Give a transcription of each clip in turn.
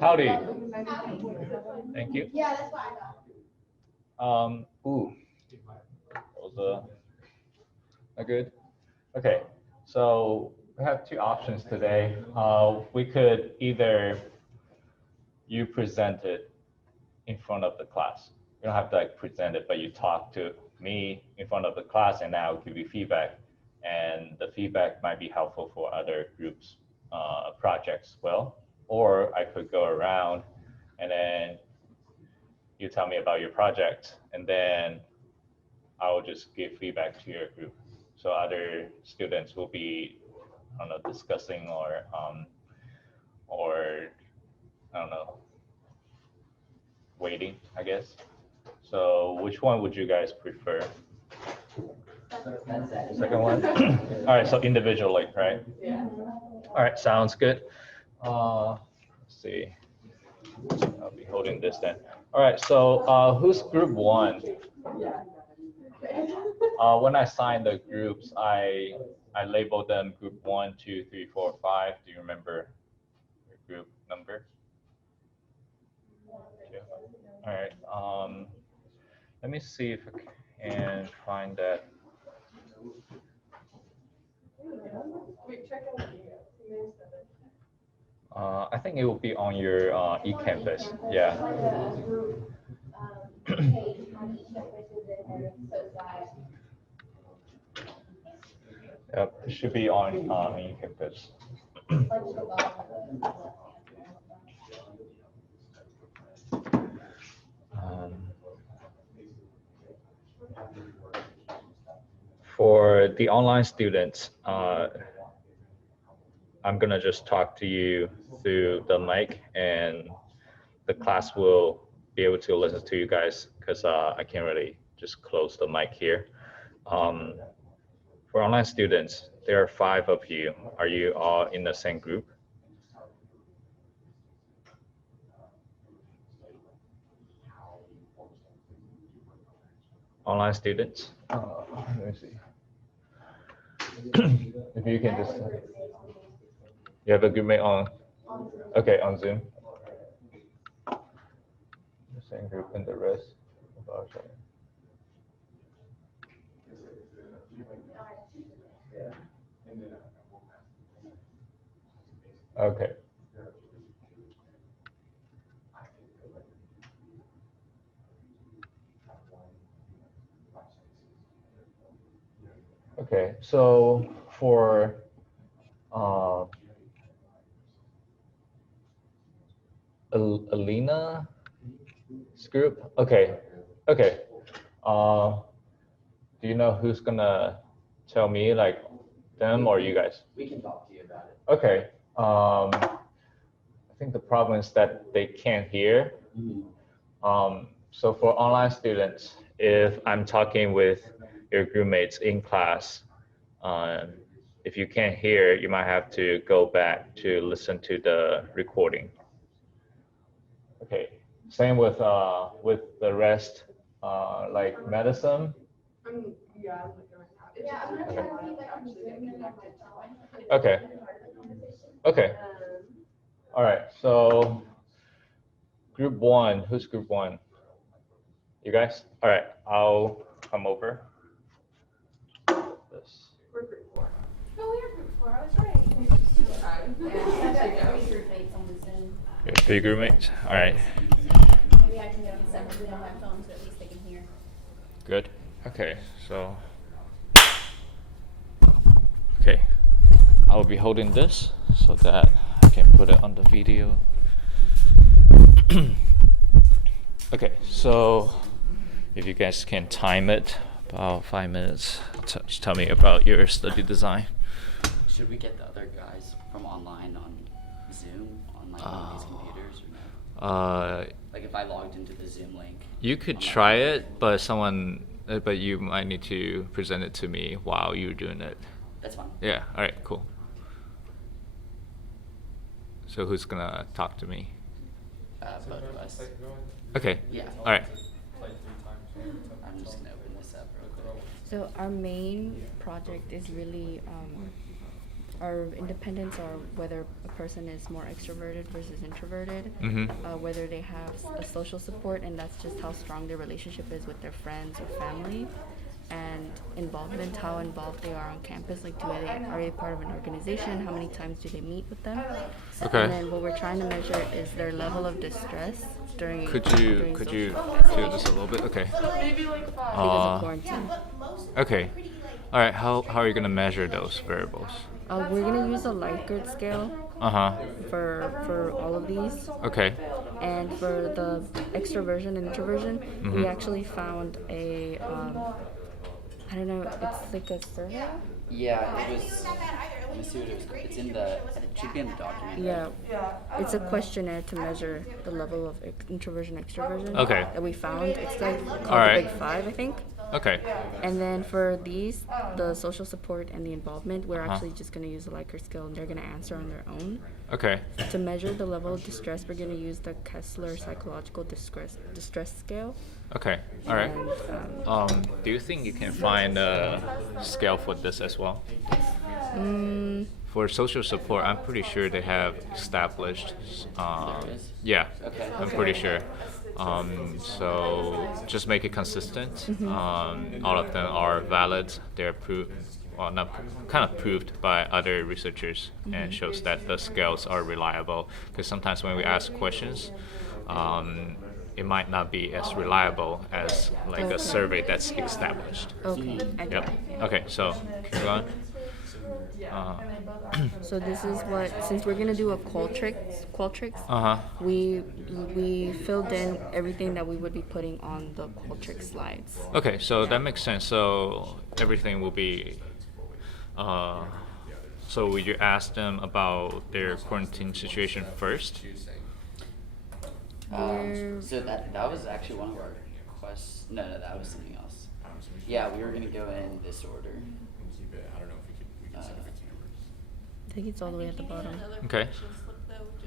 Howdy. Thank you. Ooh, that was good. Okay, so we have two options today. We could either you present it in front of the class. You don't have to like present it, but you talk to me in front of the class, and I'll give you feedback. And the feedback might be helpful for other groups, projects. Well, or I could go around, and then you tell me about your project, and then I will just give feedback to your group. So other students will be, I don't know, discussing or I don't know, waiting, I guess. So which one would you guys prefer? Second one? All right, so individually, right? Yeah. All right, sounds good. Let's see. I'll be holding this then. All right, so who's group one? When I signed the groups, I labeled them group 1, 2, 3, 4, 5. Do you remember your group number? All right. Let me see if I can find that. I think it will be on your eCampus. Yeah. Yep, it should be on eCampus. For the online students, I'm gonna just talk to you through the mic, and the class will be able to listen to you guys because I can't really just close the mic here. For online students, there are 5 of you. Are you all in the same group? Online students? Let me see. If you can just, you have a group mate on, okay, on Zoom. The same group and the rest of our side. Okay. Okay, so for Alina's group, okay, okay. Do you know who's gonna tell me, like them or you guys? We can talk to you about it. Okay. I think the problem is that they can't hear. So for online students, if I'm talking with your group mates in class, if you can't hear, you might have to go back to listen to the recording. Okay. Same with the rest, like medicine. Yeah, I'm looking right now. It's just actually get connected to one. Okay. Okay. All right. So group 1, who's group 1? You guys? All right. I'll come over. This. We're group 4. Oh, we are group 4. I was right. Your 3 group mates. All right. Maybe I can get them separately on my phone so at least they can hear. Good. Okay. So. Okay. I will be holding this so that I can put it on the video. Okay. So, if you guys can time it about 5 minutes, tell me about your study design. Should we get the other guys from online on Zoom on like one of these computers or no? Like if I logged into the Zoom link. You could try it, but but you might need to present it to me while you're doing it. That's fine. Yeah. All right. Cool. So who's gonna talk to me? Both of us. Okay. Yeah. All right. I'm just gonna open this up real quick. So our main project is really our independence, or whether a person is more extroverted versus introverted, whether they have a social support, and that's just how strong their relationship is with their friends or family, and involvement, how involved they are on campus, like are they part of an organization, how many times do they meet with them. Okay. And then what we're trying to measure is their level of distress during Could you social do this a little bit? Okay. because of quarantine. Okay. All right. How are you gonna measure those variables? We're gonna use a Likert scale for all of these. Okay. And for the extroversion and introversion, we actually found a I don't know, it's like a survey. Yeah, it was. Let me see what it was. It's in the. It should be in the document. Yeah, it's a questionnaire to measure the level of introversion, extroversion. Okay. That we found. It's like called Alright. the Big Five, I think. Okay. And then for these, the social support and the involvement, we're actually just going to use the Likert scale, and they're going to answer on their own. Okay. To measure the level of distress, we're going to use the Kessler psychological distress scale. Okay. All right. And, Do you think you can find a scale for this as well? For social support, I'm pretty sure they have established. Yeah, Okay. I'm pretty sure. So just make it consistent. All of them are valid. They're proved, well, not kind of proved by other researchers, and shows that the scales are reliable. Because sometimes when we ask questions, it might not be as reliable as like a survey that's established. okay. I got Yep. it. Okay. So keep going. So this is what, since we're gonna do a Qualtrics, we filled in everything that we would be putting on the Qualtrics slides. Okay, so that makes sense. So everything will be. So will you ask them about their quarantine situation first? So that was actually one of our questions. No, that was something else. Yeah, we were gonna go in this order. I think it's all the way at the bottom. Okay.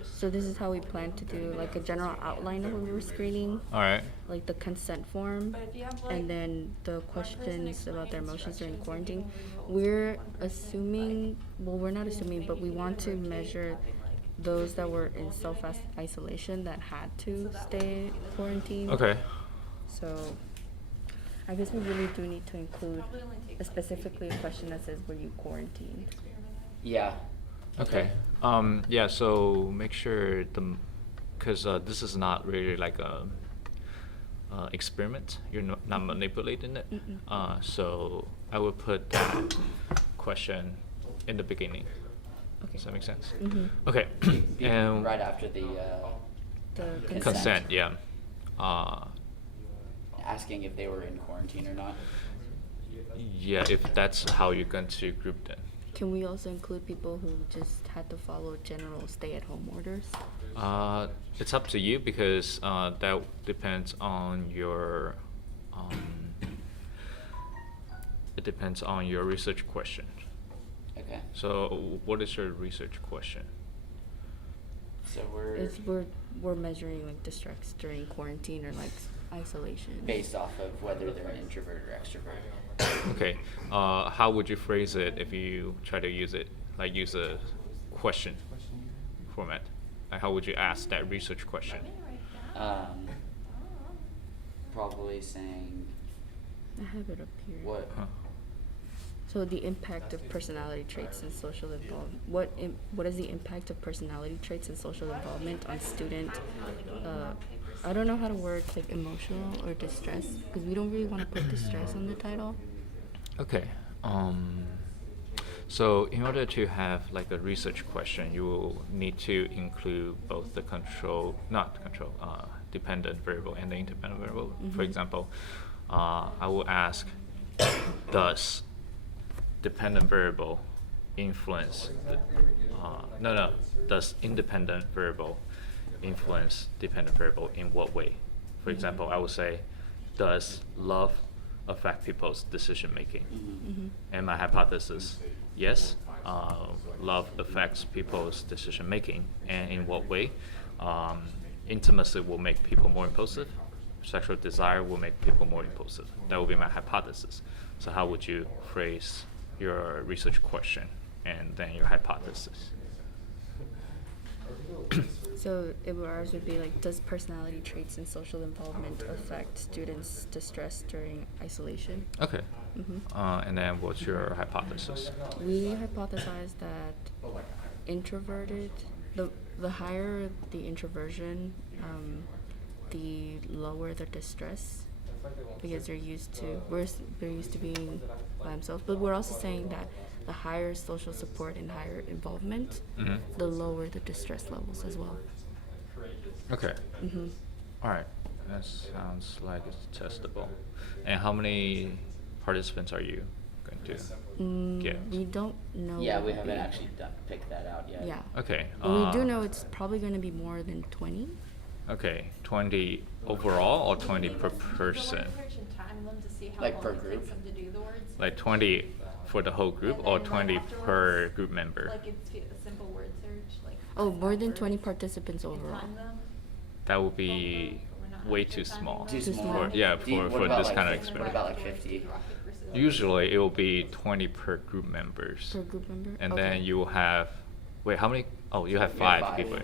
So this is how we plan to do like a general outline of what we were screening, All right. like the consent form, and then the questions about their emotions during quarantine. We're assuming, well, we're not assuming, but we want to measure those that were in self-isolation that had to stay quarantined. Okay. So I guess we really do need to include specifically a question that says, were you quarantined? Yeah. Okay. Yeah. So make sure because this is not really like a experiment. You're not manipulating it. So I would put that question in the beginning. Okay. Does that make sense? Okay. And Right after the consent. Yeah. asking if they were in quarantine or not. Yeah. If that's how you're going to group them. Can we also include people who just had to follow general stay-at-home orders? It's up to you because that depends on your. It depends on your research question. Okay. So, what is your research question? So We're measuring like distress during quarantine or like isolation. based off of whether they're an introvert or extrovert. Okay. How would you phrase it if you try to use it, like use a question format? Like how would you ask that research question? Probably saying I have it up here. what. Huh. So the impact of personality traits and social involvement. What is the impact of personality traits and social involvement on student? I don't know how to word like emotional or distress because we don't really want to put distress on the title. Okay. So in order to have like a research question, you will need to include both the dependent variable and the independent variable. For example, I will ask, does dependent variable influence does independent variable influence dependent variable in what way? For example, I would say, does love affect people's decision making? And my hypothesis, yes, love affects people's decision making. And in what way? Intimacy will make people more impulsive. Sexual desire will make people more impulsive. That would be my hypothesis. So how would you phrase your research question and then your hypothesis. So ours would be like, does personality traits and social involvement affect students' distress during isolation? Okay. And then what's your hypothesis? We hypothesize that introverted, the higher the introversion, the lower the distress, because they're used to being by themselves. But we're also saying that the higher social support and higher involvement, the lower the distress levels as well. Okay. All right. That sounds like it's testable. And how many participants are you going to get? We don't know. Yeah, we yet. haven't actually picked that out yet. Yeah. Okay. But we do know it's probably going to be more than 20. Okay, 20 overall or 20 per person? Like per group? Like 20 for the whole group or 20 per group member? Like it's a simple word search, like. Oh, more than 20 participants overall. That would be way too small. Too Too small. small. For this kind of What experiment. about like 50? Usually it will be 20 per group members. Per group member? And Okay. then you will have, wait, how many? Oh, you have You have five five. people.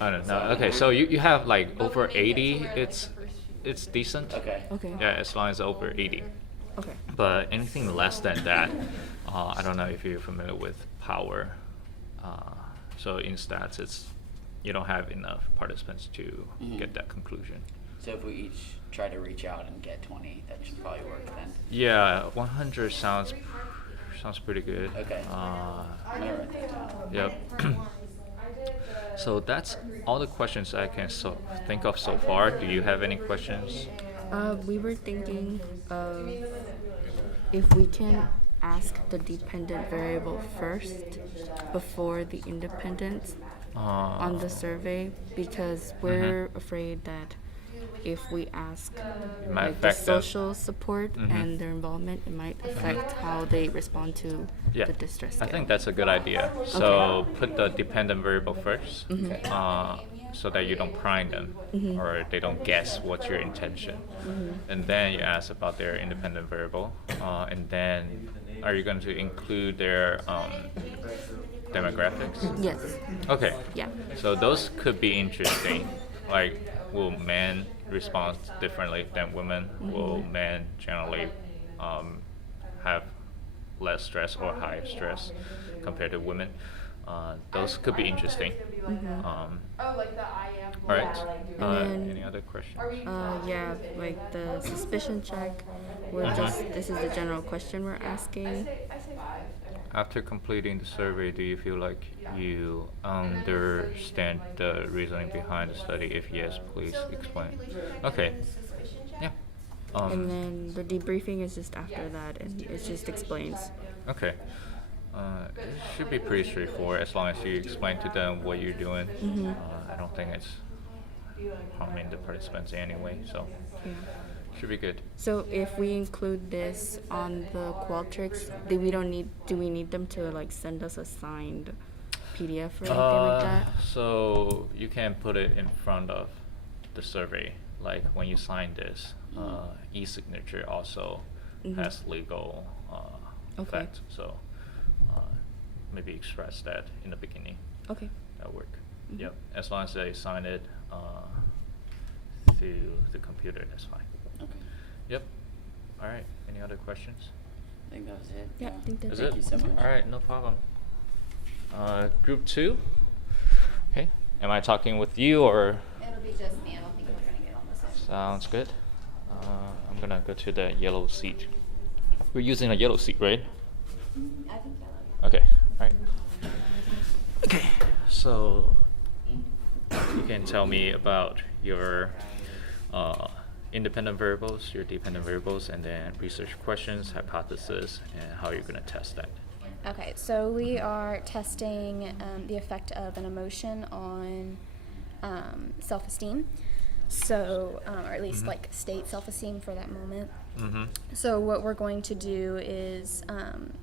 I don't know. Okay, so you have like over 80. It's decent. Okay. Okay. Yeah, as long as over 80. Okay. But anything less than that, I don't know if you're familiar with power. So in stats, you don't have enough participants to get that conclusion. So if we each try to reach out and get 20, that should probably work then. Yeah, 100 sounds pretty good. Okay. I'm gonna write that down. Yep. So that's all the questions I can think of so far. Do you have any questions? We were thinking of if we can ask the dependent variable first before the independent on the survey, because we're afraid that if we ask might like the affect them. social support and their involvement, it might affect how they respond to Yeah, the distress I scale. think that's a good idea. So put the dependent variable first, so that you don't prime them or they don't guess what's your intention. And then you ask about their independent variable, and then are you going to include their demographics? Yes. Okay. Yeah. So those could be interesting. Like, will men respond differently than women? Will men generally have less stress or higher stress compared to women? Those could be interesting. Oh, like the I am. All right. then- Any other questions? Yeah, like the suspicion check. This is the general question we're asking. I say 5. After completing the survey, do you feel like you understand the reasoning behind the study? If yes, please explain. Okay. Yeah. And then the debriefing is just after that, and it just explains. Okay. It should be pretty straightforward as long as you explain to them what you're doing. I don't think it's harming the participants anyway, so Yeah. should be good. So if we include this on the Qualtrics, do we need them to like send us a signed PDF or anything like that? So you can put it in front of the survey. Like when you sign this, e-signature also has legal Okay. effect. So maybe express that in the beginning. Okay. That'll work. Yep. As long as they sign it through the computer, that's fine. Okay. Yep. All right. Any other questions? I think that was it. Yeah, I think that's Is Thank it? you so much. All right. No problem. Group 2. Okay. Am I talking with you or? It'll be just me. I don't think we're gonna get on the Zoom. Sounds good. I'm gonna go to the yellow seat. We're using a yellow seat, right? I think so. Okay. All right. Okay. So you can tell me about your independent variables, your dependent variables, and then research questions, hypothesis, and how you're gonna test that. Okay, so we are testing the effect of an emotion on self-esteem. So, or at least like state self-esteem for that moment. So what we're going to do is,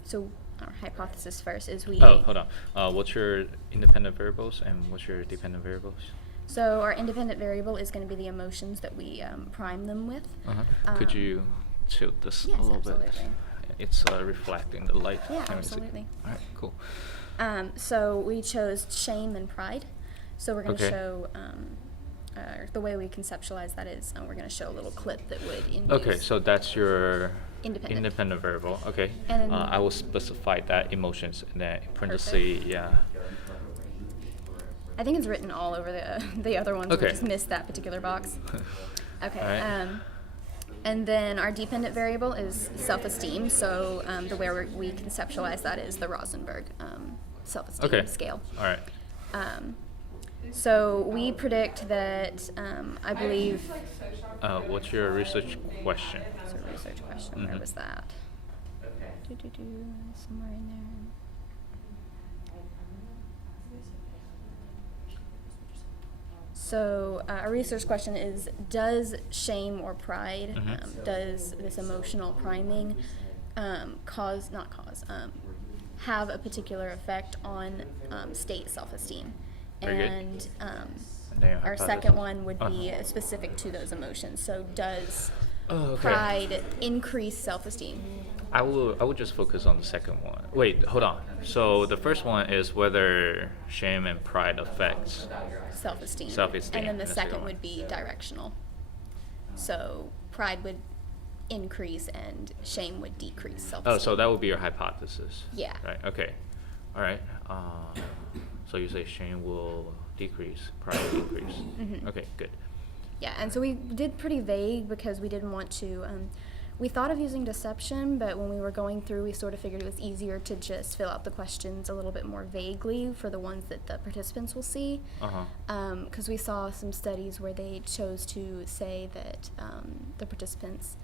so our hypothesis first is we. Oh, hold on. What's your independent variables and what's your dependent variables? So our independent variable is going to be the emotions that we prime them with. Could you tilt this Yes, a little bit? absolutely. it's reflecting the light. Yeah, Can we see? absolutely. All right, cool. So we chose shame and pride. So we're going to Okay. show the way we conceptualize that is we're going to show a little clip that would induce. Okay, so that's your Independent. variable. Okay. And then- I will specify that emotions in that parenthesis. Yeah. I think it's written all over the other ones. Okay. We just missed that particular box. Okay. All right. And then our dependent variable is self-esteem. So the way we conceptualize that is the Rosenberg self-esteem Okay. scale. All right. So we predict that I believe. What's your research question? It's a research question. Where was that? Somewhere in there. So our research question is, does shame or pride, does this emotional priming have a particular effect on state self-esteem? Very good. And Then your our hypothesis. second one would be specific to those emotions. So does Okay. pride increase self-esteem? I would just focus on the second one. Wait, hold on. So the first one is whether shame and pride affects. Self-esteem. Self-esteem, And then the that's the second one. would be directional. So pride would increase and shame would decrease self-esteem. Oh, so that would be your hypothesis. Yeah. Right. Okay. All right. So you say shame will decrease, pride will increase. Okay. Good. Yeah, and so we did pretty vague because we didn't want to. We thought of using deception, but when we were going through, we sort of figured it was easier to just fill out the questions a little bit more vaguely for the ones that the participants will see. Because we saw some studies where they chose to say that the participants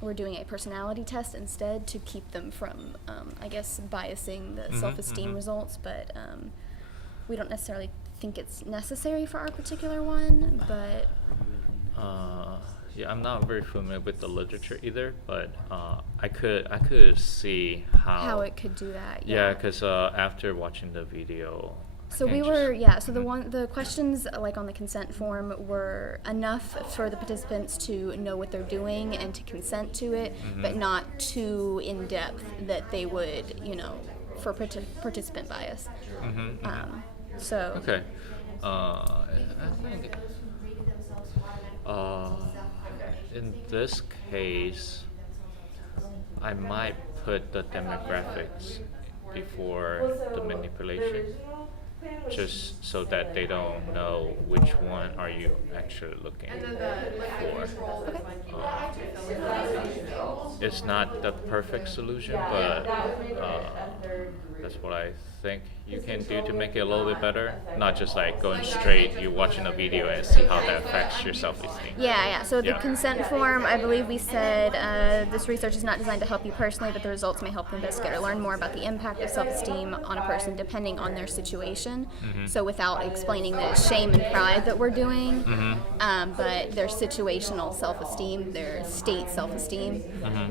were doing a personality test instead to keep them from, I guess, biasing the self-esteem results, but we don't necessarily think it's necessary for our particular one, but Yeah, I'm not very familiar with the literature either, but I could see how it could do that. Yeah, because after watching the video. So we were, so the questions like on the consent form were enough for the participants to know what they're doing and to consent to it, but not too in depth that they would, for participant bias. So. Okay. I think in this case, I might put the demographics before the manipulation, just so that they don't know which one are you actually looking for. It's not the perfect solution, but that's what I think you can do to make it a little bit better. Not just like going straight, you're watching a video and see how that affects your self-esteem. Yeah. So the consent form, I believe we said this research is not designed to help you personally, but the results may help the investigator learn more about the impact of self-esteem on a person depending on their situation. So without explaining the shame and pride that we're doing, but their situational self-esteem, their state self-esteem,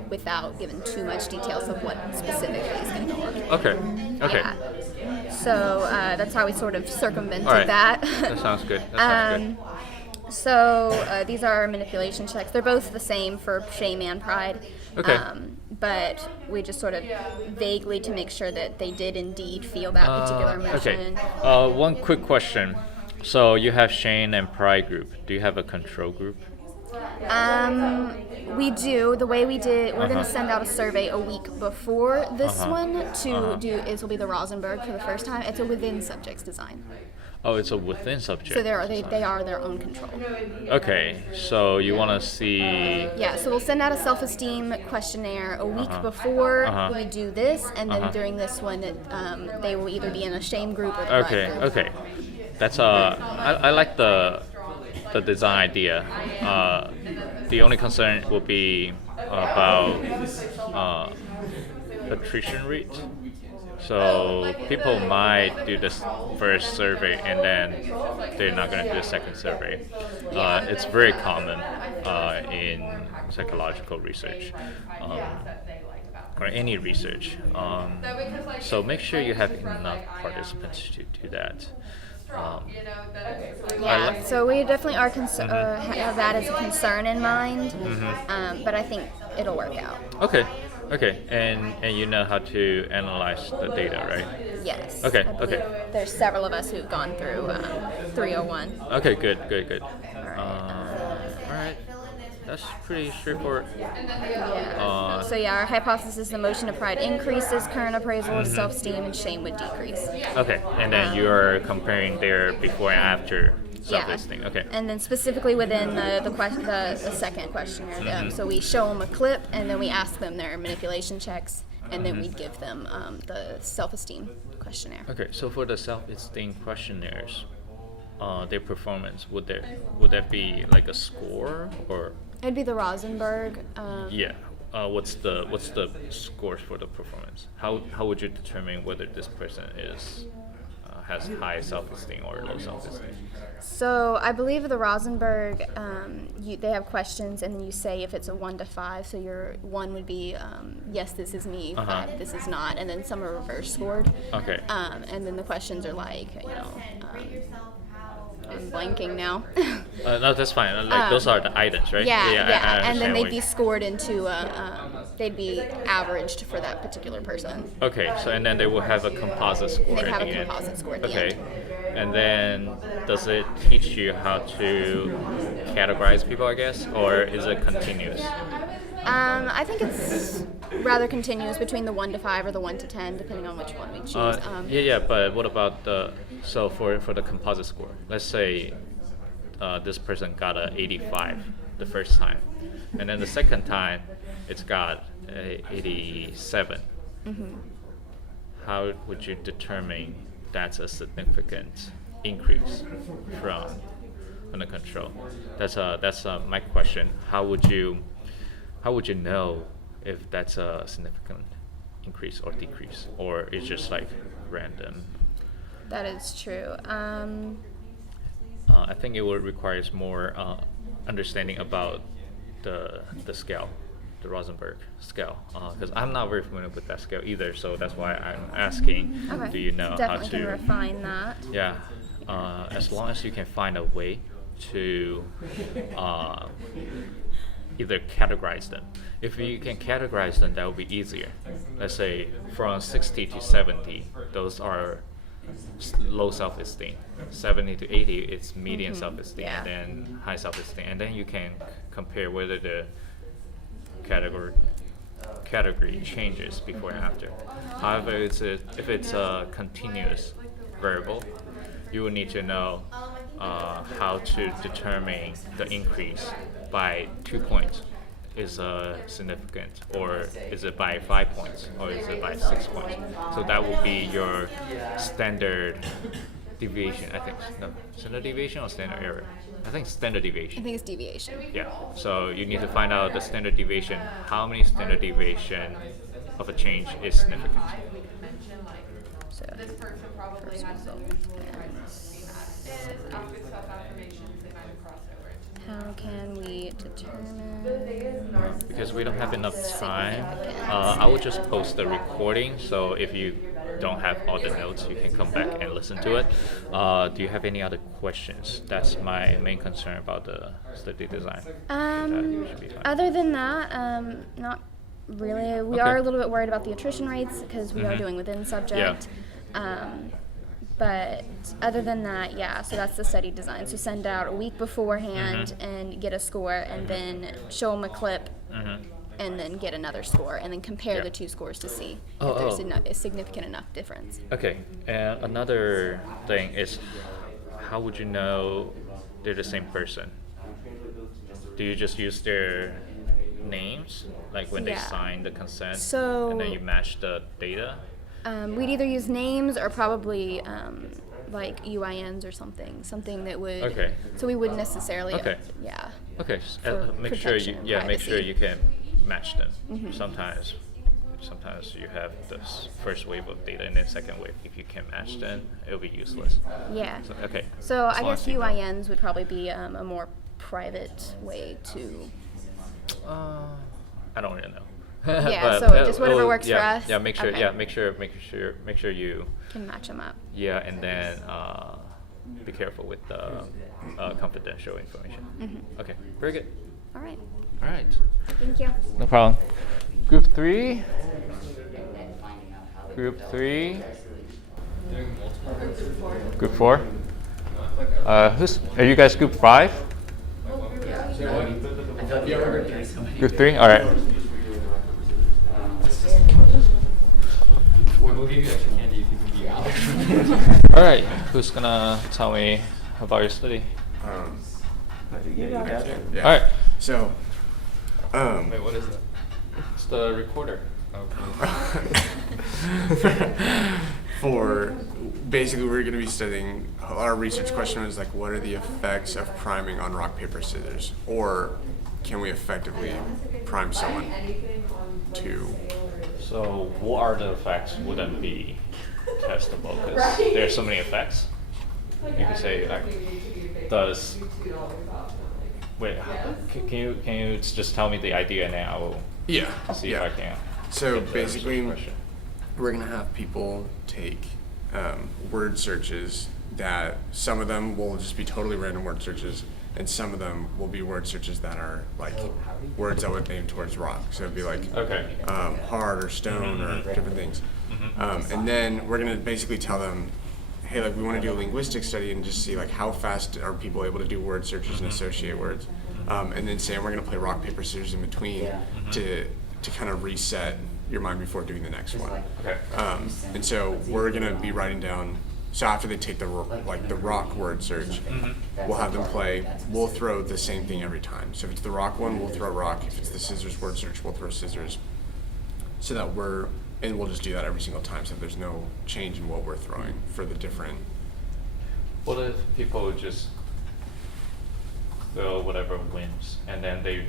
without giving too much details of what specifically is going on. Okay. Yeah. So that's how we sort of circumvented All right. that. That sounds good. That sounds good. So these are our manipulation checks. They're both the same for shame and pride. Okay. But we just sort of vaguely to make sure that they did indeed feel that particular emotion. Okay. One quick question. So you have shame and pride group. Do you have a control group? We do. The way we did, we're going to send out a survey a week before this one will be the Rosenberg for the first time. It's a within subjects design. Oh, it's a within subject. So they are their own control. Okay, so you want to see. Yeah, so we'll send out a self-esteem questionnaire a week before we do this, and then during this one, they will either be in a shame group or the pride group. Okay. That's I like the design idea. The only concern will be about attrition rate. So people might do this first survey and then they're not going to do the second survey. It's very common in psychological research or any research. So make sure you have enough participants to do that. So we definitely are have that as a concern in mind, but I think it'll work out. Okay. Okay, and you know how to analyze the data, right? Yes. Okay, I believe okay. There's several of us who've gone through 301. Okay, good. All All right. That's pretty straightforward. Yeah. So yeah, our hypothesis is the motion of pride increases current appraisal of self-esteem, and shame would decrease. Okay, and then you're comparing their before and after self-esteem. Okay. And then specifically within the second questionnaire, so we show them a clip, and then we ask them their manipulation checks, and then we give them the self-esteem questionnaire. Okay, so for the self-esteem questionnaires, their performance, would there be like a score or? It'd be the Rosenberg. Yeah. What's the scores for the performance? How would you determine whether this person has high self-esteem or low self-esteem? So I believe the Rosenberg, they have questions, and then you say if it's a 1 to 5. So your 1 would be yes, this is me. 5, this is not, and then some are reverse scored. Okay. And then the questions are like, I'm blanking now. No, that's fine. Like those are the items, right? Yeah. I And then understand they'd what be scored into they'd be averaged for that particular person. Okay, so and then they will have a composite score. They'd have at a the end. composite score at the Okay, end. and then does it teach you how to categorize people, I guess, or is it continuous? I think it's rather continuous between the 1 to 5 or the 1 to 10, depending on which one we choose. But what about for the composite score? Let's say this person got a 85 the first time, and then the second time it's got a 87. How would you determine that's a significant increase from the control? That's my question. How would you know if that's a significant increase or decrease, or it's just like random? That is true. I think it would requires more understanding about the scale, the Rosenberg scale, because I'm not very familiar with that scale either. So that's why I'm asking. Okay. Do you know Definitely how to can refine that. Yeah, as long as you can find a way to either categorize them. If you can categorize them, that will be easier. Let's say from 60 to 70, those are low self-esteem. 70 to 80, it's median self-esteem, Yeah. and then high self-esteem. And then you can compare whether the category changes before and after. However, if it's a continuous variable, you will need to know how to determine the increase by 2 points is significant, or is it by 5 points, or is it by 6 points? So that will be your standard deviation, I think. No, standard deviation or standard error? I think standard I deviation. think it's deviation. Yeah, so you need to find out the standard deviation, how many standard deviation of a change is significant. So This person probably has some outfit self-affirmations they might have crossed over into. how can we determine? Because we don't have enough time, I will just post the recording, so if you don't have all the notes, you can come back and listen to it. Do you have any other questions? That's my main concern about the study design. That should be fine. Other than that, not really. We are a little bit worried about the attrition rates because we are doing within subject. But other than that, yeah, so that's the study design. So send out a week beforehand and get a score, and then show them a clip, and then get another score, and then compare the two scores to see if there's a significant enough difference. Okay, and another thing is, how would you know they're the same person? Do you just use their names, like when they sign the consent, So- and then you match the data? We'd either use names or probably like UINs or something that would. Okay. So we wouldn't necessarily. Okay. Yeah. Okay, For make sure you protection, make sure privacy. you can match them. Sometimes you have this first wave of data and then second wave. If you can match them, it'll be useless. Yeah. So, okay. So as I long guess as you know. UINs would probably be a more private way to. I don't really know. Yeah, so just whatever works for us. Yeah, make sure. Okay. Yeah, make sure you. Can match them up. Yeah, and then be careful with the confidential information. Okay, very good. All right. All right. Thank you. No problem. Group 3. Group 3. Group 4. Are you guys group 5? Group 3? All right. We'll give you extra candy if you can give All right. Who's gonna tell me about your study? Yeah. All right. So, Wait, what is that? It's the recorder. for basically, we're going to be studying. Our research question was like, what are the effects of priming on rock, paper, scissors, or can we effectively prime someone to? So, what are the effects wouldn't be testable? Because there's so many effects. You could say like, does wait? Can you just tell me the idea and then I will Yeah. see if I can. So get the basically, question. we're gonna have people take word searches that some of them will just be totally random word searches, and some of them will be word searches that are like words that would name towards rock. So it'd be like Okay. hard or stone or different things. And then we're gonna basically tell them, hey, like we want to do a linguistic study and just see like how fast are people able to do word searches and associate words. And then say we're gonna play rock, paper, scissors in between to kind of reset your mind before doing the next one. Okay. And so we're gonna be writing down. So after they take the rock word search, we'll have them play. We'll throw the same thing every time. So if it's the rock one, we'll throw rock. If it's the scissors word search, we'll throw scissors. So that we'll just do that every single time. So there's no change in what we're throwing for the different. What if people just throw whatever wins, and then they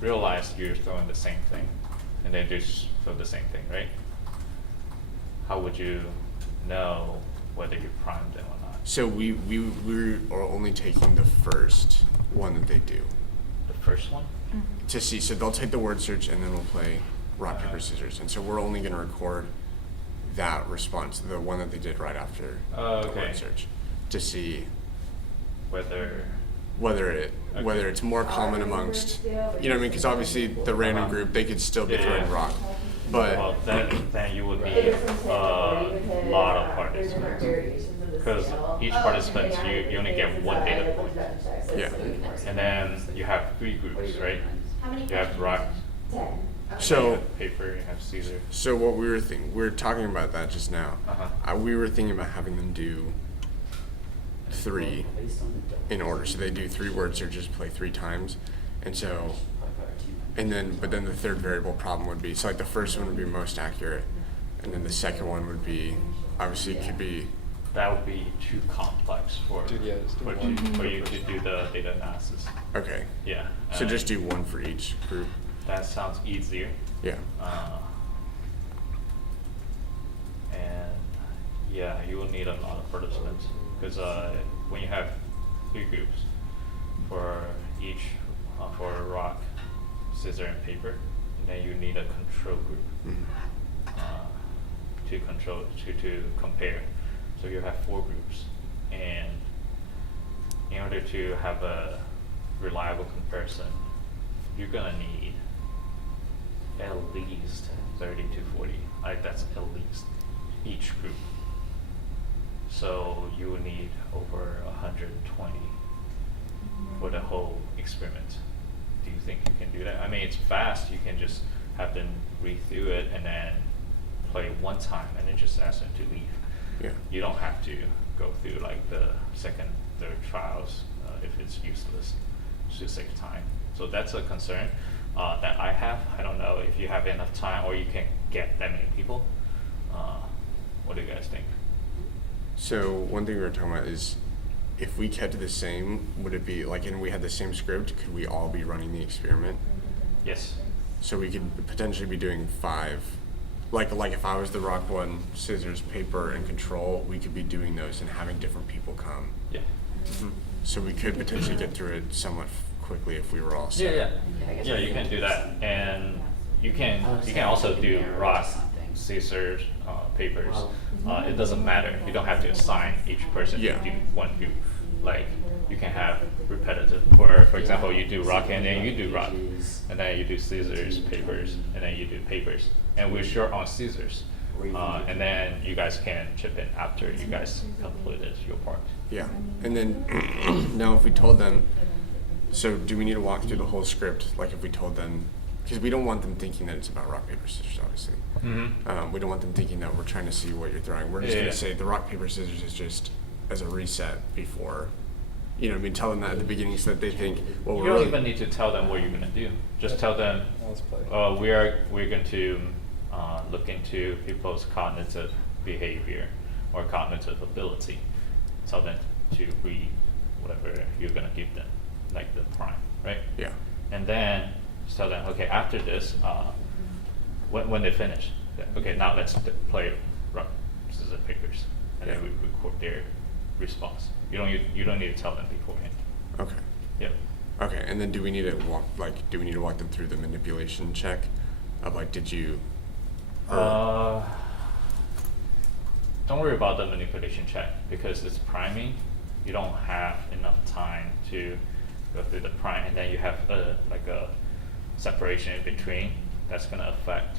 realize you're throwing the same thing, and they just throw the same thing, right? How would you know whether you primed them or not? So we are only taking the first one that they do The first one? to see. So they'll take the word search and then we'll play rock, paper, scissors. And so we're only going to record that response, the one that they did right after the Okay. word search, to see Whether whether it's more common amongst, you know what I mean? Because obviously the random group, they could still be Yeah, throwing yeah. rock, but well, then you would need a lot of participants, because each participant you only get one data point, yeah. and then you have 3 groups, right? You have rock, So you have paper, you have Caesar. So what we were talking about that just now. Uh-huh. We were thinking about having them do 3 in order. So they do 3 word searches, play 3 times, and so, but then the third variable problem would be, so like the first one would be most accurate, and then the second one would be, obviously it could be. That would be too complex for Dude, yeah, just do for one. you to do the data analysis. Okay. Yeah. So just do 1 for each group. That sounds easier. Yeah. And yeah, you will need a lot of participants, because when you have 3 groups for each for rock, scissor, and paper, and then you need a control group to compare. So you have 4 groups, and in order to have a reliable comparison, you're gonna need at least 30 to 40. That's at least each group. So you will need over 120 for the whole experiment. Do you think you can do that? I mean, it's fast. You can just have them read through it and then play one time and then just ask them to leave. Yeah. You don't have to go through like the second, third trials if it's useless. It's just save time. So that's a concern that I have. I don't know if you have enough time or you can get that many people. What do you guys think? So one thing we were talking about is, if we kept it the same, would it be like, and we had the same script, could we all be running the experiment? Yes. So we could potentially be doing 5, like if I was the rock one, scissors, paper, and control, we could be doing those and having different people come. Yeah. So we could potentially get through it somewhat quickly if we were all set. Yeah, you can do that, and you can also do rock, scissors, papers. It doesn't matter. You don't have to assign each person Yeah. to do one group. Like you can have repetitive for for example, you do rock and then you do rock, and then you do scissors, papers, and then you do papers, and we're short on scissors, and then you guys can chip in after you guys completed your part. Yeah, and then now if we told them, so do we need to walk through the whole script? Like if we told them, because we don't want them thinking that it's about rock, paper, scissors, obviously. We don't want them thinking that we're trying to see what you're throwing. We're just going to say the rock, paper, scissors is just as a reset before, you know what I mean, tell them that at the beginning so that they think, well, You we're don't really, even need to tell them what you're gonna do. Just tell them, Let's play. we're going to look into people's cognitive behavior or cognitive ability. Tell them to read whatever you're gonna give them, like the prime, right? yeah, And then just tell them, okay, after this, when they finish, okay, now let's play rock, scissors, papers, and then we record their response. You don't need to tell them beforehand. okay. Yep. Okay, and then do we need to walk them through the manipulation check of like, did you, Don't worry about the manipulation check because it's priming. You don't have enough time to go through the prime, and then you have like a separation in between. That's gonna affect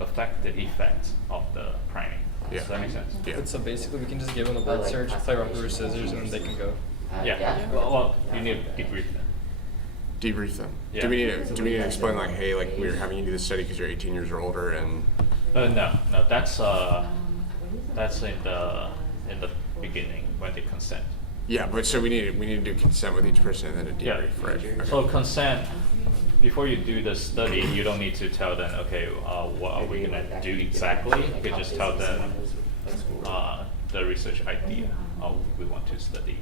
affect the effect of the priming. Yeah. Does that make sense? yeah, So basically, we can just give them a word search, play rock, paper, scissors, and then they can go. Yeah. Well, you need to debrief them. debrief them? Yeah. Do we need to explain like, hey, like we're having you do this study because you're 18 years or older and, No, that's in the beginning when they consent. yeah, but so we need to do consent with each person and then a Yeah. debrief, right? Okay. So consent, before you do the study, you don't need to tell them, okay, what are we gonna do exactly? You could just tell them the research idea. Oh, we want to study,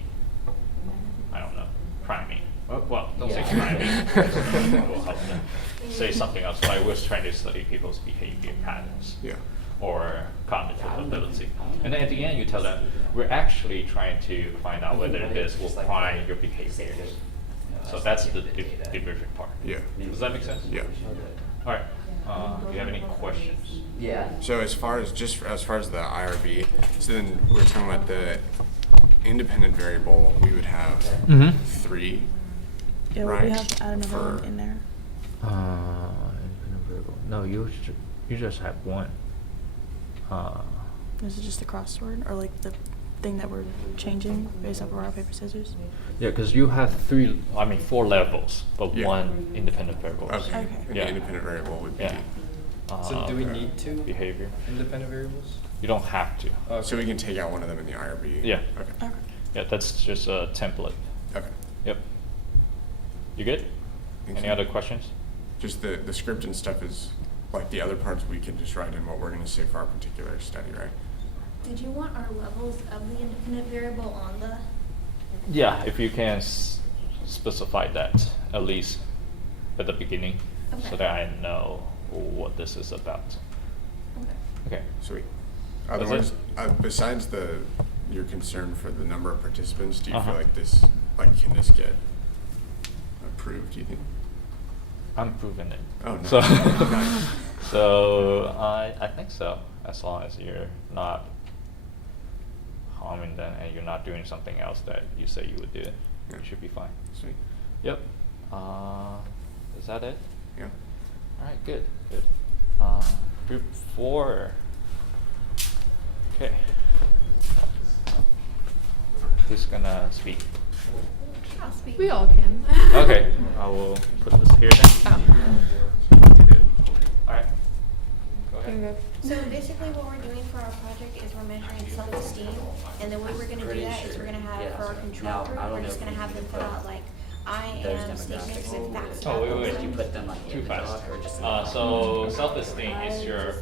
I don't know, priming. Well, don't say priming. We'll help them. Say something else. Like we're trying to study people's behavior patterns. Yeah. Or cognitive ability. And then at the end, you tell them, we're actually trying to find out whether this will prime your behavior. So that's the debriefing part. Yeah. Does that make sense? Yeah. All right. Do you have any questions? Yeah. So as far as the IRB, so then we're talking about the independent variable, we would have 3. Yeah, right? we have to add another for- one in there. Independent variable. No, you just have one. Is it just the crossword or like the thing that we're changing based off of rock, paper, scissors? Yeah, because you have 4 levels, but Yeah. 1 independent variable. Okay. Okay. And Yeah. the independent variable would be. Yeah. So do we need two Behavior. independent variables? You don't have to. Okay. So we can take out one of them in the IRB. Yeah. Okay. Okay. Yeah, that's just a template. Okay. Yep. You good? Thank Any you. other questions? Just the script and stuff is like the other parts we can just write in what we're going to say for our particular study, right? Did you want our levels of the independent variable on the? Yeah, if you can specify that at least at the beginning, so Okay. that I know what this is about. Okay. Okay. Sweet. That's Otherwise, it? besides your concern for the number of participants, do you Uh-huh. feel like this, can this get approved, do you think? I'm proving it. Oh, nice. So, Nice. so I think so. As long as you're not harming them and you're not doing something else that you say you would do, Yeah. you should be fine. Sweet. Yep. Is that it? Yeah. All right. Good. Good. Group 4. Okay. Who's gonna speak? I'll speak. We all can. Okay, I will put this here then. You do. All right. Go ahead. So basically what we're doing for our project is we're measuring self-esteem, and the way we're gonna do that is we're gonna have, for our control group, we're just gonna have them fill out like, I am statements with facts. Oh, wait, wait, Did you put them like Too in the fast. doc or just? So self-esteem is your.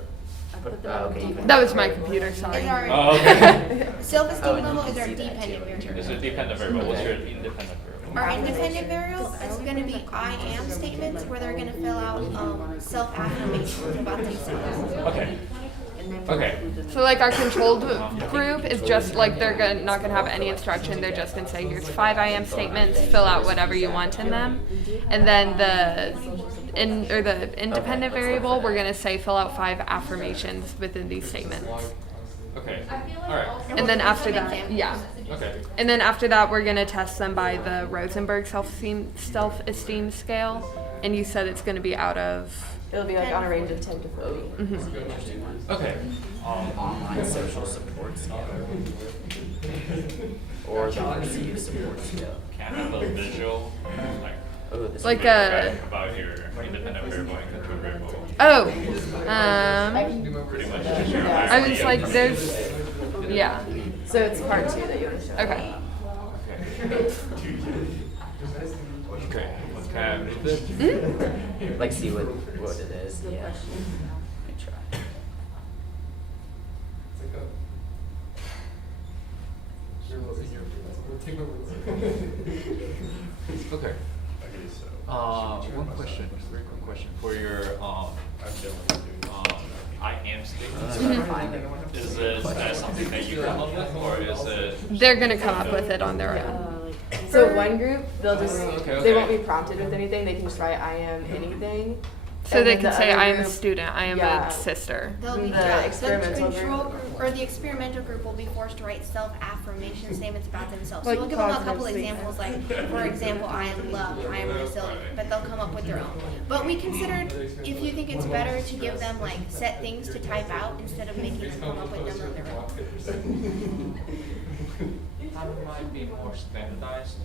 Okay. That was my computer, sorry. Is our Oh, okay. self-esteem level is our dependent variable. It's a dependent variable. What's your independent variable? Our independent variable is gonna be I am statements where they're gonna fill out self-affirmations about themselves. Okay. Okay. So like our controlled group is just like not gonna have any instruction. They're just gonna say here's 5 I am statements. Fill out whatever you want in them, and then the independent variable we're gonna say fill out 5 affirmations within these statements. Okay. All right. And then after that, yeah. Okay. And then after that, we're gonna test them by the Rosenberg self-esteem scale. And you said it's gonna be out of. It'll be like on a range of 10 to 40. Interesting one. Okay. Online social support scale. Or the perceived support scale. Can I have a visual, like, Oh, this Like one. about your independent variable and control variable? Pretty much just your I was idea. like, there's, yeah. So it's part 2 that you want to show. Okay. Okay. Can I move this? Like see what it is. Yeah. Let me try. Okay. One question, very quick question for your I am statement. Is that something that you come up with, or is it? They're gonna come up with it on their own. So one group, they'll just, Okay. they won't be prompted with anything, they can just write I am anything. So And they then can the say, other I am a group- student, I am yeah. a sister. They'll be The experimental control group. group or the experimental group will be forced to write self-affirmation statements about themselves. Like So we'll give them a positive couple examples, like for example, I am loved, I am resilient, but they'll come up with their own. But we considered if you think it's better to give them like set things to type out instead of making them come up with them on their own. That might be more standardized.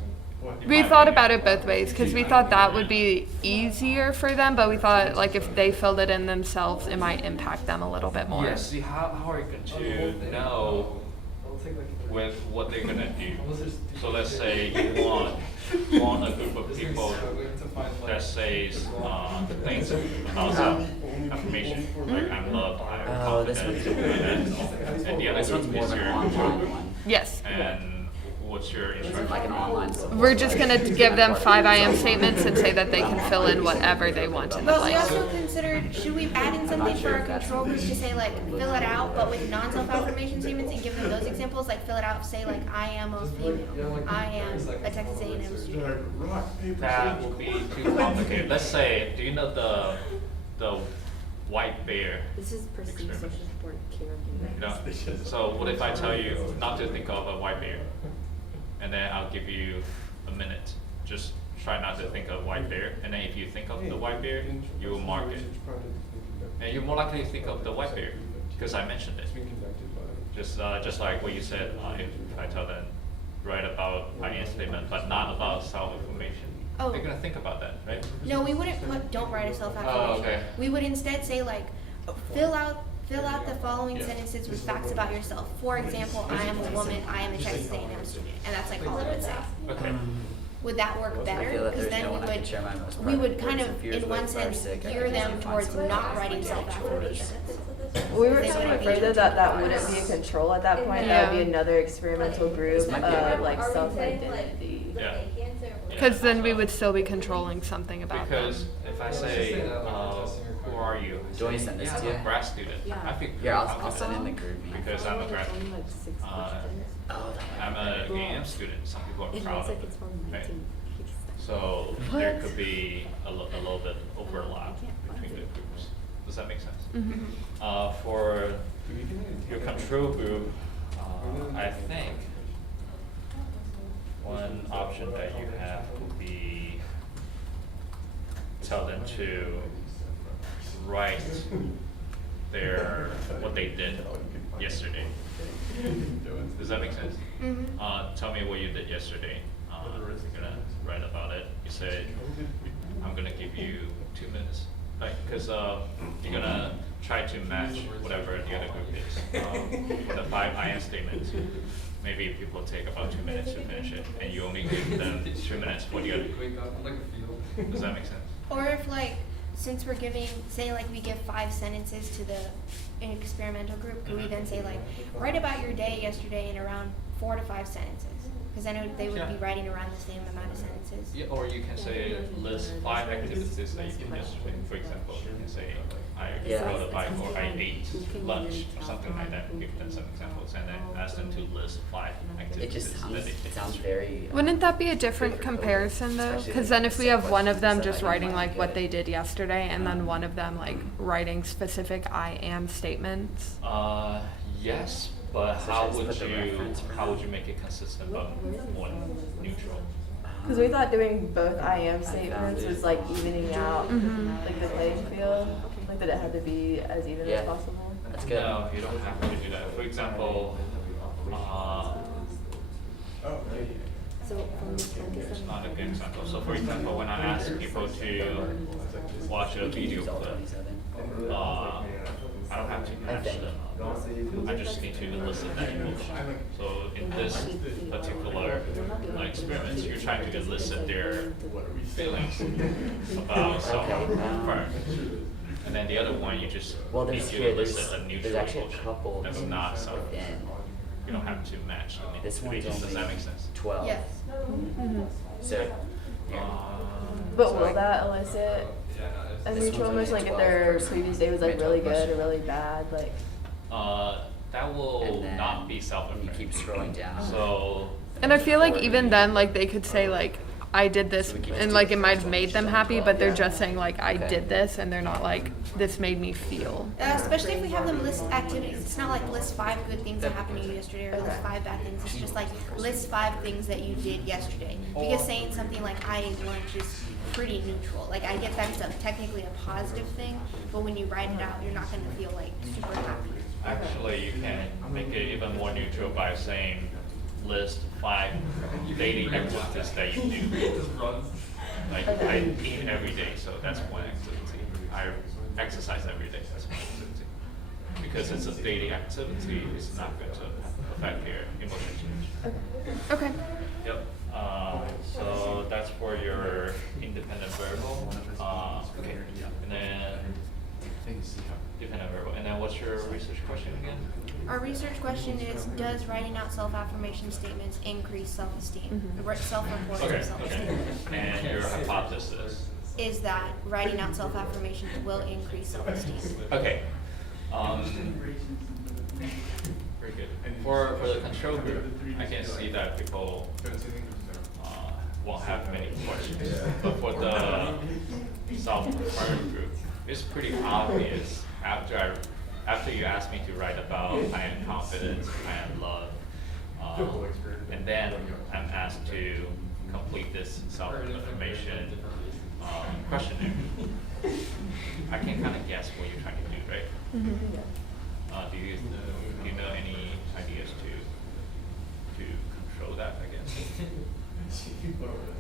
We thought about it both ways because we thought that would be easier for them, but we thought like if they filled it in themselves, it might impact them a little bit more. Yeah, see, how are you going to know with what they're going to do? So let's say you want a group of people that says things about self-affirmation, like I'm loved, I'm Oh, this confident, one's and the other this one's group more is of an your online one. Yes. And what's your It's instruction? like an online support. We're just gonna give them 5 I am statements and say that they can fill in whatever they want in the But we blanks. also considered, should we add in something for our control group to say like, fill it out, but with non-self-affirmation statements and give them those examples, like fill it out, say like, I am a female, I am a Texas A&M student. That will be too complicated. Let's say, do you know the white bear? This is perceived Experiment. social support caregiving. You know? So what if I tell you not to think of a white bear? And then I'll give you a minute. Just try not to think of white bear. And then if you think of the white bear, you will mark it. And you're more likely to think of the white bear because I mentioned it. Just like what you said, if I tell them write about I am statement, but not about self-affirmation. Oh. They're gonna think about that, right? No, we wouldn't put, don't write a self-affirmation. Oh, okay. We would instead say like, fill out the following Yeah. sentences with facts about yourself. For example, I am a woman, I am a Texas A&M student, and that's like all it would say. Okay. Would that work I better? feel that Because there's then no we one I can would, share my most we private would kind words of, and fears in with, one if I'm sense, sick, I gear can them find towards somebody not else writing to self-affirmation. We were They kind of wouldn't be afraid able that to that do wouldn't be a control at that point. Yeah. That would be another experimental group might be of a- like self-identity. Yeah. Because then we would still be controlling something about them. Because if I say, who are you? Do you want me to send this Yeah, to you? I'm a grad student. I feel Here, I'll confident send in the group me. because I'm a grad. Only like 6 questions. Oh, I'm a AM student. Some people are It proud looks of like it. it's from Right? 19. So there could be a little bit overlap between the groups. Does that make sense? Mhm. For your control group, I think one option that you have would be tell them to write what they did yesterday. Does that make sense? Tell me what you did yesterday. You're gonna write about it. You say, I'm gonna give you 2 minutes. Like, because you're gonna try to match whatever the other group is. For the 5 I am statements, maybe people take about 2 minutes to finish it, and you only give them 2 minutes for the other group. Does that make sense? Or if like, since we're giving, say like we give 5 sentences to the experimental group, could we then say like, write about your day yesterday in around 4 to 5 sentences? Because I know they would be writing around the same amount of sentences. Yeah, or you can say list 5 activities that you did yesterday. For example, you can say I rode a bike or I ate lunch or something like that. Give them some examples and then ask them to list 5 It activities just that sounds, they it did. sounds very. Wouldn't that be a different comparison though? Because then if we have one of them just writing like what they did yesterday and then one of them like writing specific I am statements. Yes, But So how should I would just put the you reference for how now? would you make it consistent but more neutral? Because we thought doing both I am statements was like evening out like the playing field, like that it had to be as even Yeah. as possible. That's good. No, you don't have to do that. For example, So from this it's not a good example. So for example, when I ask people to watch a video clip, I don't have to match them up. I just need to elicit that emotion. So in this particular experiment, you're trying to elicit their feelings about self-affirm. And then the other one, you just Well, need there's to here, elicit a there's neutral actually a emotion couple that's not self. within. You don't have to match them. This one's Does only that make sense? 12. Yes. So, But will that elicit a This neutral one's emotion, only like if 12 their for previous day was like really good mid-12 or really bad, like? That will and then not be you self-affirming. keep scrolling down. So And I feel like even then, like they could say like I did this, and like it might have made them happy, but they're just saying like I did this, and they're not like this made me feel. Especially if we have them list activities. It's not like list 5 good things that happened to you yesterday or list 5 bad things. It's just like list 5 things that you did yesterday. Because saying something like I ate lunch is pretty neutral. Like I get that's technically a positive thing, but when you write it out, you're not going to feel like super happy. actually, you can make it even more neutral by saying list 5 daily activities that you do. Like I eat every day, so that's one activity. I exercise every day, that's one activity. Because it's a daily activity, it's not going to affect your emotion change. Okay. Yep. So that's for your independent verbal. Okay. And then dependent verbal. And then what's your research question again? Our research question is, does writing out self-affirmation statements increase self-esteem? Self-reporting Okay. of self-esteem. And your hypothesis. Is that writing out self-affirmations will increase self-esteem? Okay. Very good. For the control group, I can see that people won't have many questions. But for the self-affirm group, it's pretty obvious after you ask me to write about I am confident, I am loved, and then I'm asked to complete this self-affirmation questionnaire. I can kind of guess what you're trying to do, right? Do you know any ideas to control that, I guess?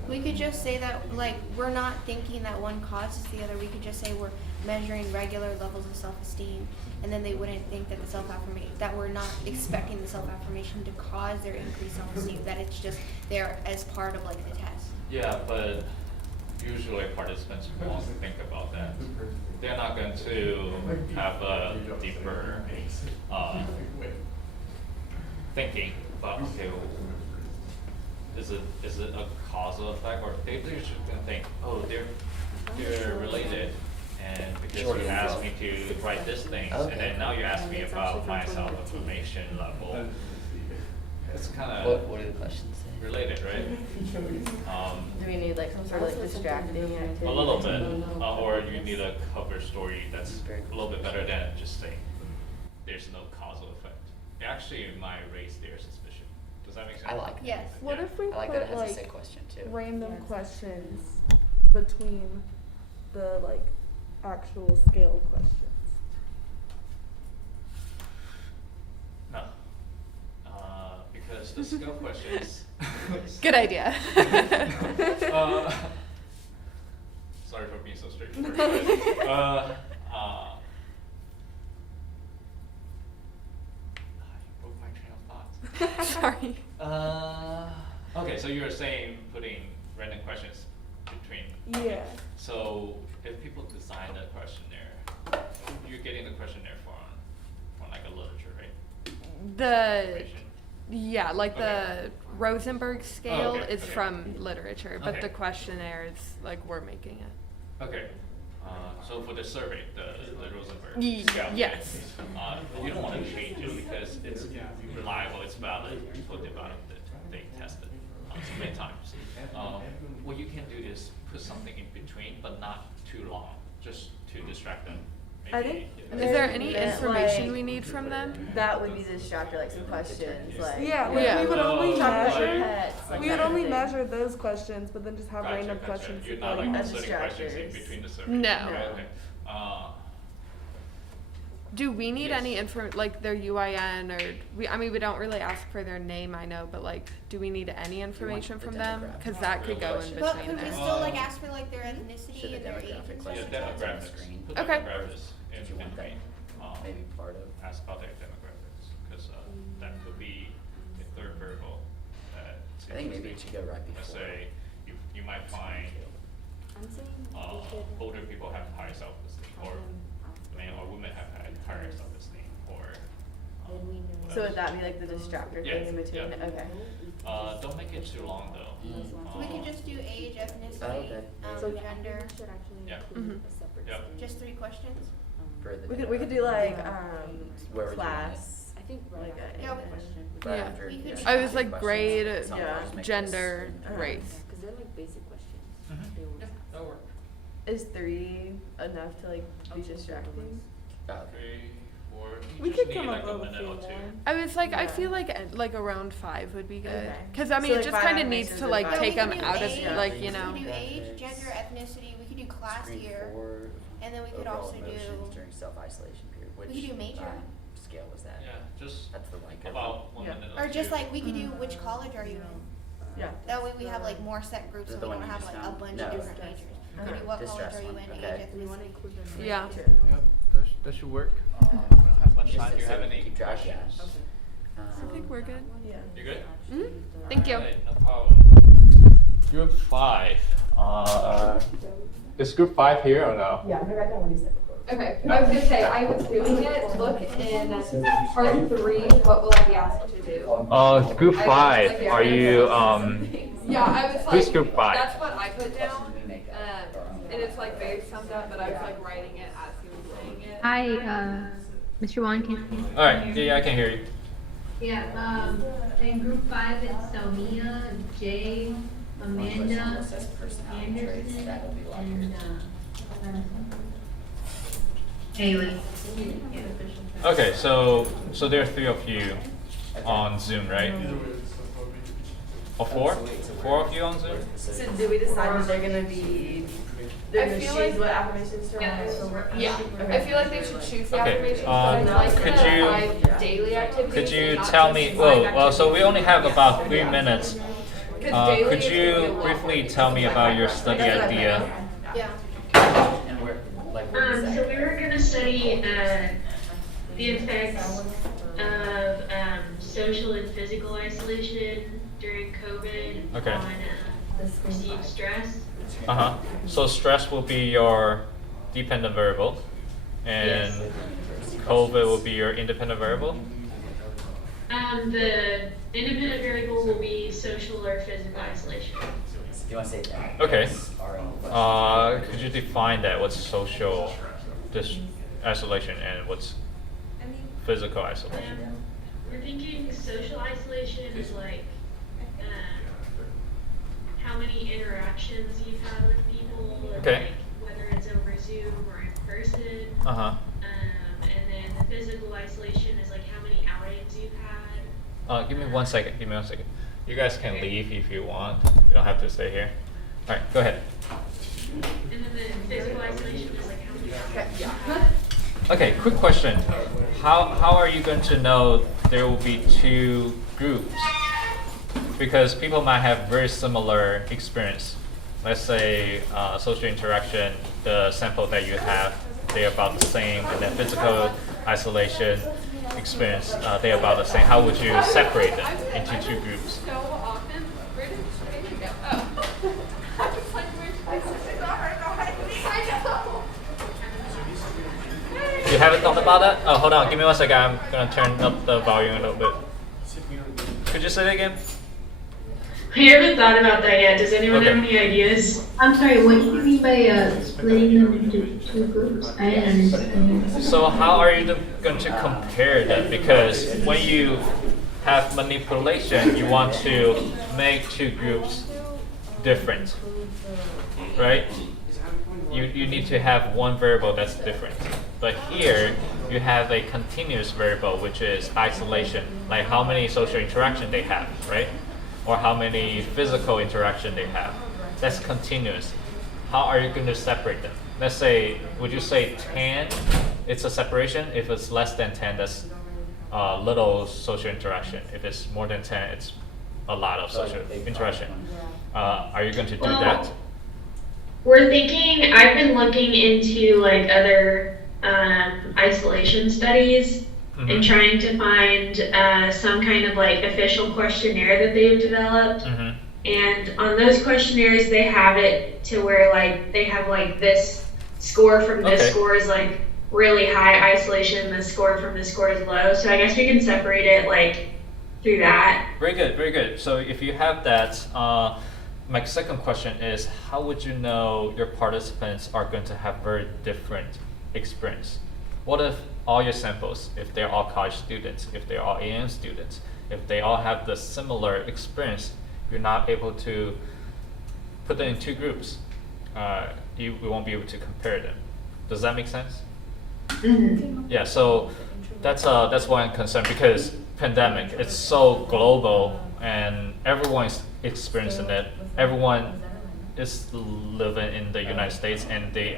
We could just say that, like, we're not thinking that one causes the other. We could just say we're measuring regular levels of self-esteem, and then they wouldn't think that the self-affirmation, that we're not expecting the self-affirmation to cause their increased self-esteem, that it's just there as part of, like, the test. Yeah, but usually participants won't think about that. They're not going to have a deeper thinking about, okay, well, is it a causal effect, or they're just gonna think, oh, they're related, and because you asked me to write this thing, and then now you ask me about my self-affirmation level. It's kind of What do the questions say? related, right? Do we need like some sort of like distracting activity? A little bit, or you need a cover story that's a little bit better than just saying there's no causal effect. It actually might raise their suspicion. Does that make sense? I like that. Yes. What if we I like put that it has a like sick question too. random questions between the like actual scale questions? No. Because the skill questions. Good idea. Sorry for being so straightforward. But, you broke my train of thought. Sorry. Okay, so you were saying putting random questions between. Yeah. So if people design a questionnaire, you're getting the questionnaire from like a literature, right? The Information. yeah, like Okay. the Rosenberg scale okay, is okay. from literature, but Okay. the questionnaire is like we're making it. Okay. So for the survey, the Rosenberg Ye- scale. yes. You don't want to change it because it's reliable, it's valid. People developed it, they tested so many times. What you can do is put something in between, but not too long, just to distract them. I think. Is there any that, information like, we need from them? That would be the distractor, like some questions, like Yeah, Yeah. we would only talk about your measure. pets. Like We that would only kind of thing. measure those questions, but then just have random questions. You're to not go. like As inserting questions in distractors. between the survey. No. Right, okay. Do we need Yes. any info, like their UIN or I mean, we don't really ask for their name, I know, but like, do we need any information the from them? demographic. Because that could go in But between could we there. still like ask for like their ethnicity Should the and their age demographic and question stuff? be on the Demographics. screen? Put Okay. demographics in If you want that, between. maybe part of. Ask about their demographics, because that could be a third variable. I think maybe it should go right Let's before. say you might find older people have higher self-esteem, or men or women have higher self-esteem, or. So would that be like the distractor Yeah, thing in between? yeah. Okay. Don't make it too long though. So we could just do age, ethnicity, okay. gender, Yeah. Mhm. Yep. just 3 questions? For the We could do like Where would you want class. I think Like a, Yeah, Right Yeah. after, We could yeah, do I was ask like questions. grade, Some Yeah. firms make gender, this- race. because they're like basic questions. Mhm. They will Yeah, ask. that'll work. Is 3 enough to like be distracting? 3, 4. You We just could need come like up a with a minute or few two. more. I was like, I Yeah. feel like around 5 would be good. Okay. Cause I mean, So, it like, just 5 kind of affirmations needs to and like 5 take them we could do out of age, like, you we know. could do age, gender, ethnicity, we could do class Screen here, 4, and then we could overall also emotions do, during self-isolation period, which we could do major. Scale was that? Yeah, just That's the Riker. about 1 Yeah. minute or just two. like, we could do which college are you in? Yeah. That way we have like more set groups, The so we one don't you have just like a found? bunch No. of different majors. We could do what college Distress are you one, in, okay. age, We want to ethnicity. include them. Yeah. Yep, that should work. We don't have much time. Do you So have we any keep track of that. questions? I think we're good. Yeah. You good? Mhm. Thank you. Alright, no problem. Group 5. Is group 5 here or no? Yeah, I write down what he said before. Okay, I was gonna say, I was doing it, look in part 3, what will I be asked to do? Group 5. Are you Yeah, I was like. Who's group 5? That's what I put down, and it's like very summed up, but I was like writing it as he was saying it. Hi, Mr. Wan, can All right. Yeah, I can hear you. yeah, in group 5, it's Salmia, Jay, Amanda, Assess personality traits, that will be like and, your Haley. Okay, so there are 3 of you on Zoom, right? Or 4? 4 of you on Zoom? So do we decide that they're gonna be, they're I gonna feel choose like- what affirmations to write? Yeah, I feel like they should choose the Okay, affirmations, but I like could the you- 5 daily activities. Could you not tell just me? 5 Well, so we only have activities. about 3 minutes. 'Cause daily Could is gonna be you a lot briefly more tell me because about it's your like study background. idea? Yeah. and where is So that? we were gonna study, the effects of, social and physical isolation during COVID Okay. on, perceived stress. Uh-huh. So stress will be your dependent variable, and Yes. COVID will be your independent variable? The independent variable will be social or physical isolation. Do you want to say that? Okay. Yes, RL Could you define that? What's social isolation and what's physical isolation? We're thinking social isolation is like how many interactions you've had with people, and Okay. like whether it's over Zoom or in person. Uh-huh. And then the physical isolation is like how many outings you've had. Give me 1 second. Give me 1 second. You guys can leave if you want. You don't have to stay here. All right, go ahead. And then the physical isolation is like how many outings you've had. Okay, quick question. How are you going to know there will be 2 groups? Because people might have very similar experience. Let's say social interaction, the sample that you have, they're about the same, and then physical isolation experience, they're about the same. How would you separate them into 2 groups? So often, where did Shane go? Oh. I was like, where's Shane? I know. You haven't thought about that? Oh, hold on. Give me 1 second. I'm gonna turn up the volume a little bit. Could you say that again? I haven't thought about that yet. Does anyone Okay. have any ideas? I'm sorry, what do you mean by splitting them into 2 groups? I didn't understand. So how are you going to compare them? Because when you have manipulation, you want to make 2 groups different, right? You need to have one variable that's different. But here, you have a continuous variable, which is isolation, like how many social interaction they have, right? Or how many physical interaction they have. That's continuous. How are you going to separate them? Let's say, would you say 10, it's a separation? If it's less than 10, that's little social interaction. If it's more than 10, it's a lot of social interaction. Are you going to do that? We're thinking, I've been looking into like other isolation studies and trying to find some kind of like official questionnaire that they've developed. And on those questionnaires, they have it to where like they have like this score from this score is like really high isolation, this score from this score is low. So I guess we can separate it like through that. Very good, very good. So if you have that, my second question is, how would you know your participants are going to have very different experience? What if all your samples, if they're all college students, if they're all AM students, if they all have the similar experience, you're not able to put them in two groups. We won't be able to compare them. Does that make sense? Yeah, so that's one concern, because pandemic, it's so global and everyone's experiencing it. Everyone is living in the United States and they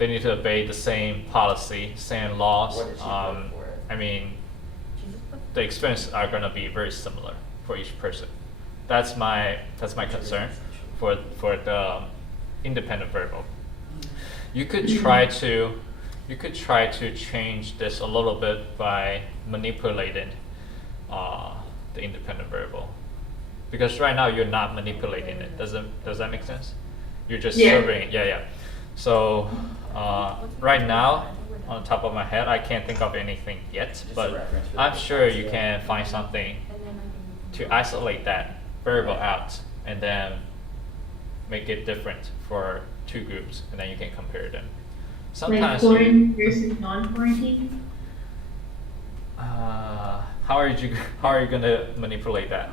need to obey the same policy, same laws. I mean, the experience are gonna be very similar for each person. That's my concern for the independent variable. You could try to change this a little bit by manipulating the independent variable, because right now you're not manipulating it. Does that make sense? You're just serving it. Yeah. So right now, on top of my head, I can't think of anything yet, but I'm sure you can find something to isolate that variable out and then make it different for two groups, and then you can compare them. Sometimes like quarantine versus non-quarantine. How are you going to manipulate that?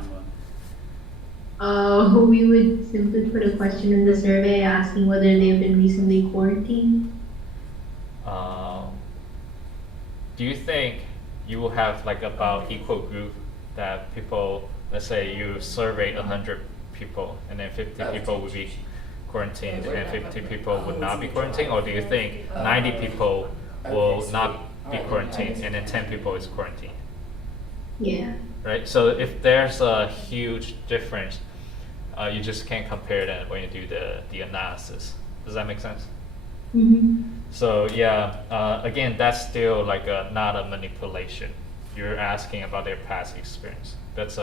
We would simply put a question in the survey asking whether they've been recently quarantined. Do you think you will have like about equal group that people, let's say you surveyed 100 people and then 50 people would be quarantined and 50 people would not be quarantined? Or do you think 90 people will not be quarantined and then 10 people is quarantined? Yeah. Right? So if there's a huge difference, you just can't compare them when you do the analysis. Does that make sense? So yeah, again, that's still like not a manipulation. You're asking about their past experience. That's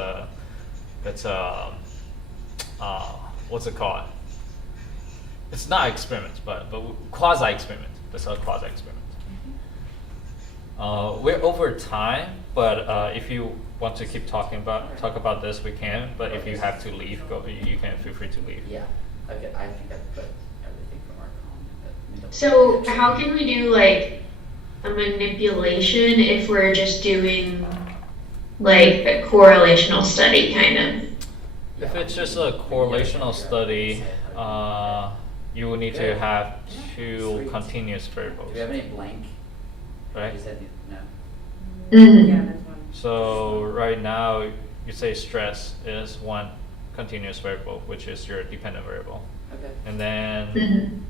what's it called? It's not experiment, but quasi-experiment. That's a quasi-experiment. We're over time, but if you want to keep talk about this, we can. But if you have to leave, you can feel free to leave. Yeah, okay. I think I put everything from our comment. So how can we do like a manipulation if we're just doing like a correlational study kind of? If it's just a correlational study, you will need to have two continuous variables. Do you have any blank? Right? You said no. So right now, you say stress is one continuous variable, which is your dependent variable. Okay. And then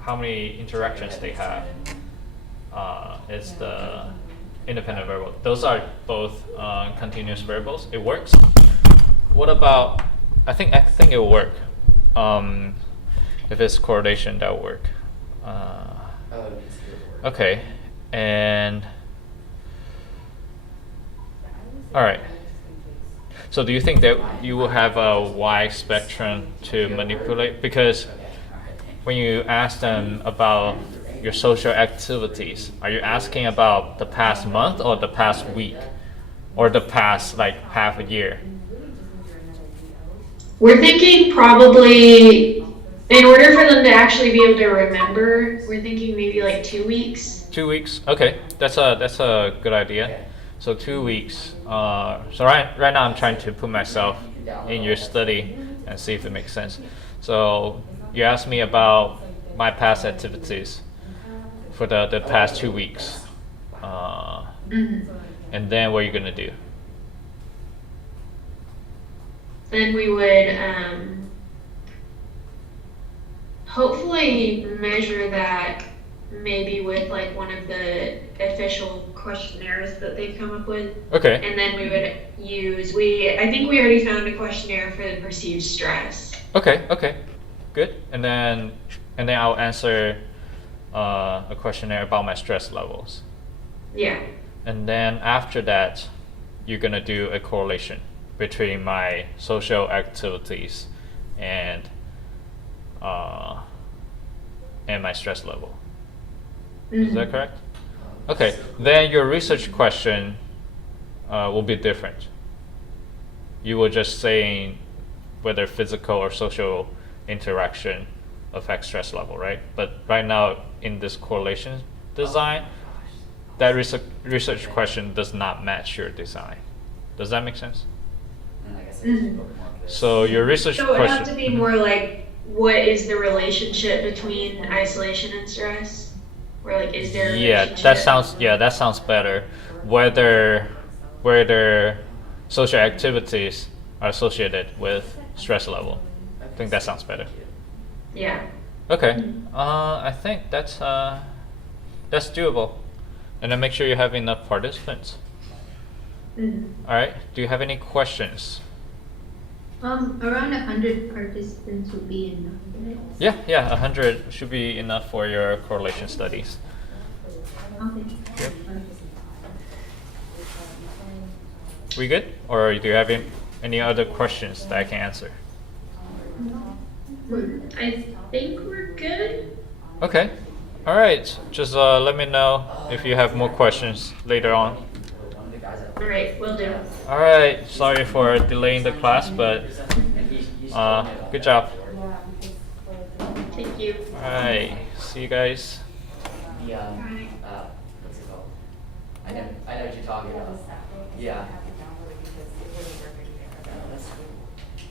how many interactions they have is the independent variable. Those are both continuous variables. It works. What about, I think it will work. If it's correlation, that will work. Okay, and all right. So do you think that you will have a wide spectrum to manipulate? Because when you ask them about your social activities, are you asking about the past month or the past week or the past like half a year? We're thinking probably, in order for them to actually be able to remember, we're thinking maybe like 2 weeks. 2 weeks. Okay, that's a good idea. So 2 weeks. So right now I'm trying to put myself in your study and see if it makes sense. So you asked me about my past activities for the past 2 weeks. And then what are you gonna do? Then we would hopefully measure that maybe with like one of the official questionnaires that they've come up with. Okay. And then we would use, I think we already found a questionnaire for the perceived stress. Okay, good. And then I'll answer a questionnaire about my stress levels. Yeah. And then after that, you're gonna do a correlation between my social activities and my stress level. Is that correct? Okay. Then your research question will be different. You will just saying whether physical or social interaction affects stress level, right? But right now in this correlation design, that research question does not match your design. Does that make sense? So your research So it would question. have to be more like, what is the relationship between isolation and stress? Or like, is there a relationship? That sounds better. Whether social activities are associated with stress level. I think that sounds better. Yeah. Okay. I think that's doable. And then make sure you have enough participants. All right. Do you have any questions? Around 100 participants would be enough, right? Yeah, 100 should be enough for your correlation studies. Okay. Yep. We good? Or do you have any other questions that I can answer? I think we're good. Okay. All right. Just let me know if you have more questions later on. All right, will do. All right. Sorry for delaying the class, but good job. Thank you. All right. See you guys. What's it called? I know what you're talking about. Yeah.